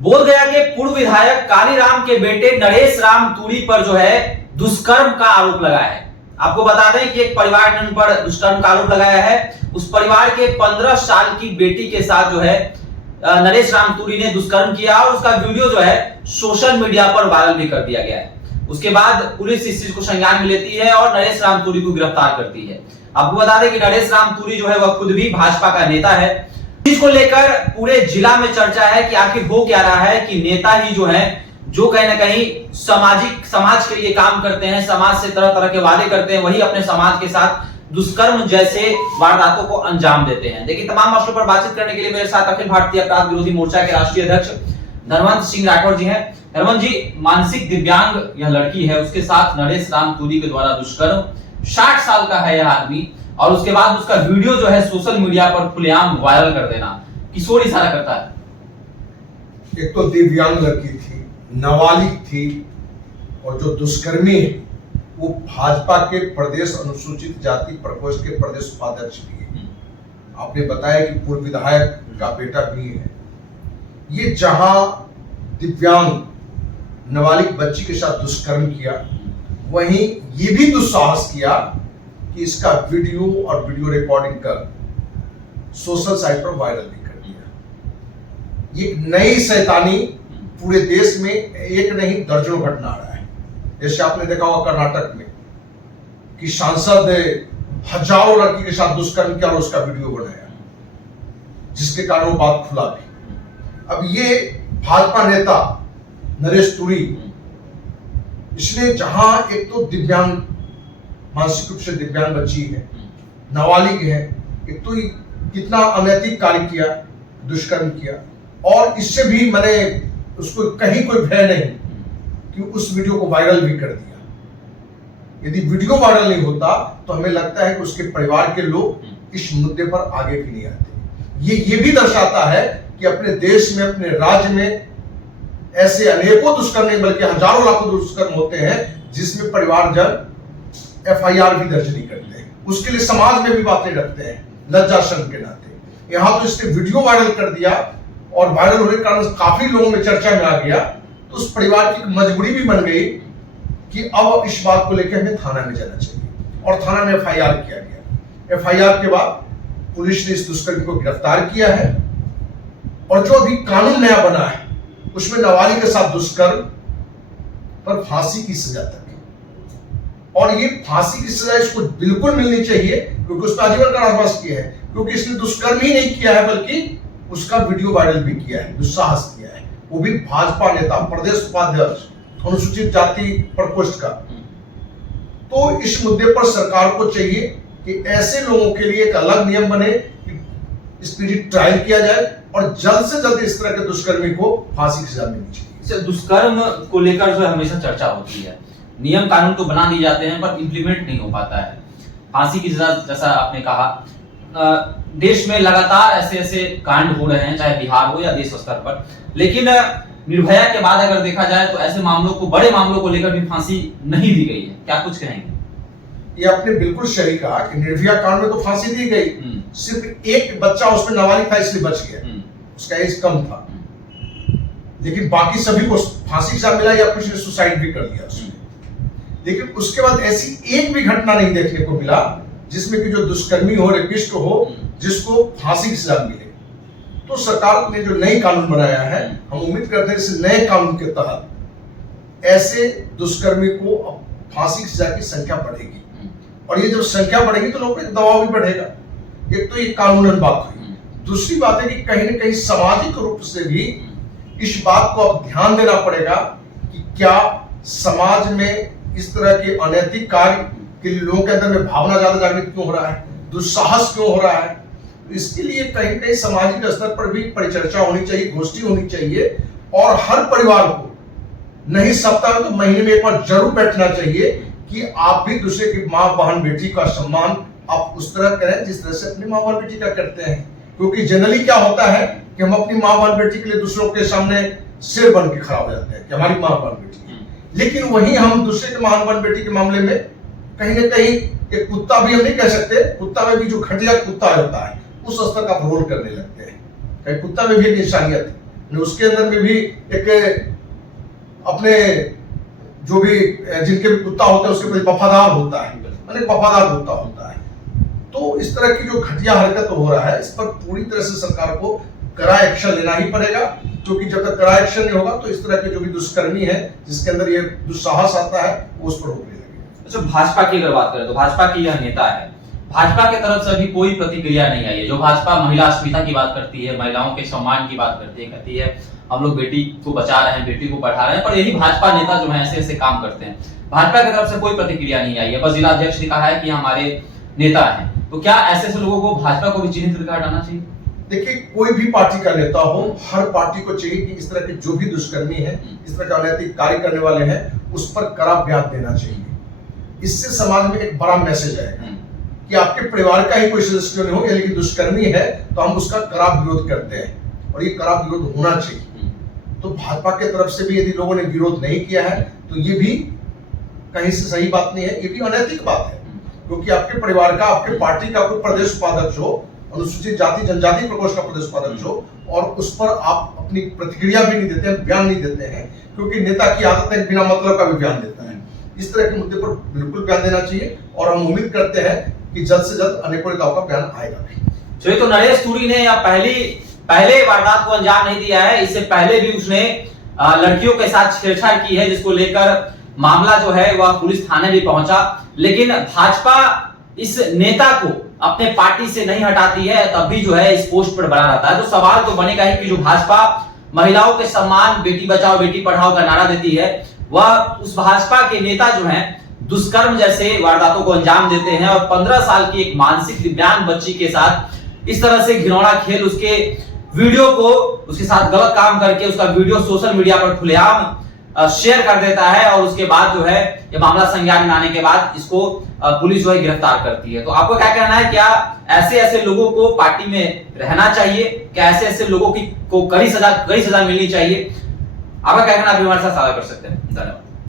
बोधगया के पूर्व विधायक कालीराम के बेटे नरेश राम तूरी पर जो है दुष्कर्म का आरोप लगाया है। आपको बता दें कि एक परिवार ने उन पर दुष्कर्म का आरोप लगाया है। उस परिवार के 15 साल की बेटी के साथ जो है नरेश राम तूरी ने दुष्कर्म किया और उसका वीडियो जो है सोशल मीडिया पर वायरल भी कर दिया गया है। उसके बाद पुलिस इस चीज को संज्ञान में लेती है और नरेश राम तूरी को गिरफ्तार करती है। आपको बता दें कि नरेश राम तूरी जो है वह खुद भी भाजपा का नेता है। इस को लेकर पूरे जिला में चर्चा है कि आखिर हो क्या रहा है कि नेता ही जो है जो कहीं ना कहीं समाज के लिए काम करते हैं, समाज से तरह तरह के वादे करते हैं, वही अपने समाज के साथ दुष्कर्म जैसे वारदातों को अंजाम देते हैं। देखिए, तमाम मसलों पर बातचीत करने के लिए मेरे साथ अखिल भारतीय अपराध विरोधी मोर्चा के राष्ट्रीय अध्यक्ष धर्मवंत सिंह राठौर जी हैं। धर्मवंत जी, मानसिक दिव्यांग यह लड़की है, उसके साथ नरेश राम तूरी के द्वारा दुष्कर्म, 60 साल का है यह आदमी, और उसके बाद उसका वीडियो जो है सोशल मीडिया पर खुलेआम वायरल कर देना किशोर इशारा करता है। एक तो दिव्यांग लड़की थी, नाबालिग थी, और जो दुष्कर्मी है वो भाजपा के प्रदेश अनुसूचित जाति प्रकोष्ठ के प्रदेश उपाध्यक्ष भी है। आपने बताया कि पूर्व विधायक का बेटा भी है। ये जहां दिव्यांग नाबालिग बच्ची के साथ दुष्कर्म किया, वहीं ये भी दुस्साहस किया कि इसका वीडियो और वीडियो रिकॉर्डिंग कर सोशल साइट पर वायरल भी कर दिया। ये नई शैतानी पूरे देश में एक नहीं दर्जनों घटना आ रहा है। जैसे आपने देखा होगा कर्नाटक में कि सांसद हजारों लड़की के साथ दुष्कर्म किया और उसका वीडियो बनाया, जिसके कारण वो बात खुला भी। अब ये भाजपा नेता नरेश तूरी, इसने जहां एक तो दिव्यांग, मानसिक रूप से दिव्यांग बच्ची है, नाबालिग है, एक तो कितना अनैतिक कार्य किया, दुष्कर्म किया, और इससे भी मैंने उसको कहीं कोई भय नहीं कि उस वीडियो को वायरल भी कर दिया। यदि वीडियो वायरल नहीं होता तो हमें लगता है कि उसके परिवार के लोग इस मुद्दे पर आगे भी नहीं आते। ये भी दर्शाता है कि अपने देश में, अपने राज्य में ऐसे अनेकों दुष्कर्म नहीं बल्कि हजारों लाखों दुष्कर्म होते हैं जिसमें परिवारजन FIR भी दर्ज नहीं करते हैं। उसके लिए समाज में भी बातें रखते हैं लज्जा शर्म के नाते। यहां तो इसने वीडियो वायरल कर दिया और वायरल होने के कारण काफी लोगों में चर्चा में आ गया, तो उस परिवार की मजबूरी भी बन गई कि अब इस बात को लेकर हमें थाना में जाना चाहिए, और थाना में FIR किया गया। FIR के बाद पुलिस ने इस दुष्कर्मी को गिरफ्तार किया है, और जो अभी कानून नया बना है उसमें नाबालिग के साथ दुष्कर्म पर फांसी की सजा तक है, और ये फांसी की सजा इसको बिल्कुल मिलनी चाहिए, क्योंकि उसने आजीवन कारावास किया है, क्योंकि इसने दुष्कर्म ही नहीं किया है बल्कि उसका वीडियो वायरल भी किया है, दुस्साहस किया है, वो भी भाजपा नेता, प्रदेश उपाध्यक्ष, अनुसूचित जाति प्रकोष्ठ का। तो इस मुद्दे पर सरकार को चाहिए कि ऐसे लोगों के लिए एक अलग नियम बने, स्पीडी ट्रायल किया जाए, और जल्द से जल्द इस तरह के दुष्कर्मी को फांसी की सजा मिलनी चाहिए। दुष्कर्म को लेकर जो हमेशा चर्चा होती है, नियम कानून तो बना दिए जाते हैं पर इंप्लीमेंट नहीं हो पाता है। फांसी की सजा, जैसा आपने कहा, देश में लगातार ऐसे कांड हो रहे हैं, चाहे बिहार हो या देश स्तर पर, लेकिन निर्भया के बाद अगर देखा जाए तो ऐसे मामलों को, बड़े मामलों को लेकर भी फांसी नहीं दी गई है। क्या कुछ कहेंगे? ये आपने बिल्कुल सही कहा कि निर्भया कांड में तो फांसी दी गई, सिर्फ एक बच्चा उसमें नाबालिग था इसलिए बच गया, उसका एज कम था, लेकिन बाकी सभी को फांसी सजा मिला या कुछ ने सुसाइड भी कर लिया उसने। लेकिन उसके बाद ऐसी एक भी घटना नहीं देखने को मिला जिसमें कि जो दुष्कर्मी हो, रेपिस्ट हो, जिसको फांसी की सजा मिले। तो सरकार ने जो नई कानून बनाया है, हम उम्मीद करते हैं इस नए कानून के तहत ऐसे दुष्कर्मी को अब फांसी की सजा की संख्या बढ़ेगी, और ये जब संख्या बढ़ेगी तो लोगों पर दबाव भी बढ़ेगा। एक तो ये कानूनन बात हुई, दूसरी बात है कि कहीं ना कहीं सामाजिक रूप से भी इस बात को अब ध्यान देना पड़ेगा कि क्या समाज में इस तरह के अनैतिक कार्य के लिए लोगों के अंदर में भावना ज्यादा जागृत क्यों हो रहा है, दुस्साहस क्यों हो रहा है। इसके लिए कहीं कहीं सामाजिक स्तर पर भी परिचर्चा होनी चाहिए, गोष्ठी होनी चाहिए, और हर परिवार को नहीं सप्ताह तो महीने में एक बार जरूर बैठना चाहिए कि आप भी दूसरे की माँ बहन बेटी का सम्मान आप उस तरह करें जिस तरह से अपनी माँ बहन बेटी का करते हैं। क्योंकि जनरली क्या होता है कि हम अपनी माँ बहन बेटी के लिए दूसरों के सामने सिर बन के खड़ा हो जाते हैं कि हमारी माँ बहन बेटी, लेकिन वहीं हम दूसरे के माँ बहन बेटी के मामले में कहीं ना कहीं एक कुत्ता भी हम नहीं कह सकते, कुत्ता में भी जो घटिया कुत्ता होता है उस स्तर का रोल करने लगते हैं। कहीं कुत्ता में भी एक इंसानियत है, उसके अंदर में भी एक अपने जो भी जिनके भी कुत्ता होता है उसके प्रति वफादार होता है, मतलब वफादार होता है। तो इस तरह की जो घटिया हरकत हो रहा है, इस पर पूरी तरह से सरकार को कड़ा एक्शन लेना ही पड़ेगा, क्योंकि जब तक कड़ा एक्शन नहीं होगा तो इस तरह के जो भी दुष्कर्मी है जिसके अंदर ये दुस्साहस आता है वो उस पर रोकने लगेगा। अच्छा, भाजपा की अगर बात करें तो भाजपा की यह नेता है, भाजपा की तरफ से अभी कोई प्रतिक्रिया नहीं आई है। जो भाजपा महिला अस्मिता की बात करती है, महिलाओं के सम्मान की बात करती है, कहती है हम लोग बेटी को बचा रहे हैं, बेटी को पढ़ा रहे हैं, पर यही भाजपा नेता जो है ऐसे ऐसे काम करते हैं। भाजपा की तरफ से कोई प्रतिक्रिया नहीं आई है, बस जिला अध्यक्ष ने कहा है कि हमारे नेता हैं। तो क्या ऐसे ऐसे लोगों को भाजपा को भी चिन्हित करके हटाना चाहिए? देखिए, कोई भी पार्टी का नेता हो, हर पार्टी को चाहिए कि इस तरह के जो भी दुष्कर्मी है, इस तरह के अनैतिक कार्य करने वाले हैं, उस पर कड़ा बयान देना चाहिए। इससे समाज में एक बड़ा मैसेज आएगा कि आपके परिवार का ही कोई सदस्य क्यों नहीं हो, लेकिन दुष्कर्मी है तो हम उसका कड़ा विरोध करते हैं और ये कड़ा विरोध होना चाहिए। तो भाजपा के तरफ से भी यदि लोगों ने विरोध नहीं किया है तो ये भी कहीं से सही बात नहीं है, ये भी अनैतिक बात है, क्योंकि आपके परिवार का, आपके पार्टी का कोई प्रदेश उपाध्यक्ष हो, अनुसूचित जाति जनजाति प्रकोष्ठ का प्रदेश उपाध्यक्ष हो, और उस पर आप अपनी प्रतिक्रिया भी नहीं देते हैं, बयान नहीं देते हैं, क्योंकि नेता की आदत है बिना मतलब का भी बयान देता है। इस तरह के मुद्दे पर बिल्कुल बयान देना चाहिए और हम उम्मीद करते हैं कि जल्द से जल्द अनेकों नेताओं का बयान आएगा भी। चलिए, तो नरेश तूरी ने या पहले वारदात को अंजाम नहीं दिया है, इससे पहले भी उसने लड़कियों के साथ छेड़छाड़ की है, जिसको लेकर मामला जो है वह पुलिस थाने भी पहुंचा। लेकिन भाजपा इस नेता को अपने पार्टी से नहीं हटाती है, तब भी जो है इस पोस्ट पर बना रहता है। तो सवाल तो बनेगा ही कि जो भाजपा महिलाओं के सम्मान, बेटी बचाओ बेटी पढ़ाओ का नारा देती है, वह उस भाजपा के नेता जो हैं दुष्कर्म जैसे वारदातों को अंजाम देते हैं और 15 साल की एक मानसिक दिव्यांग बच्ची के साथ इस तरह से घिनौना खेल, उसके वीडियो को, उसके साथ गलत काम करके उसका वीडियो सोशल मीडिया पर खुलेआम शेयर कर देता है और उसके बाद जो है ये मामला संज्ञान में आने के बाद इसको पुलिस जो है गिरफ्तार करती है। तो आपको क्या कहना है, क्या ऐसे ऐसे लोगों को पार्टी में रहना चाहिए? क्या ऐसे ऐसे लोगों को कड़ी सजा मिलनी चाहिए? आपका क्या कहना है, आप हमारे साथ साझा कर सकते हैं। धन्यवाद।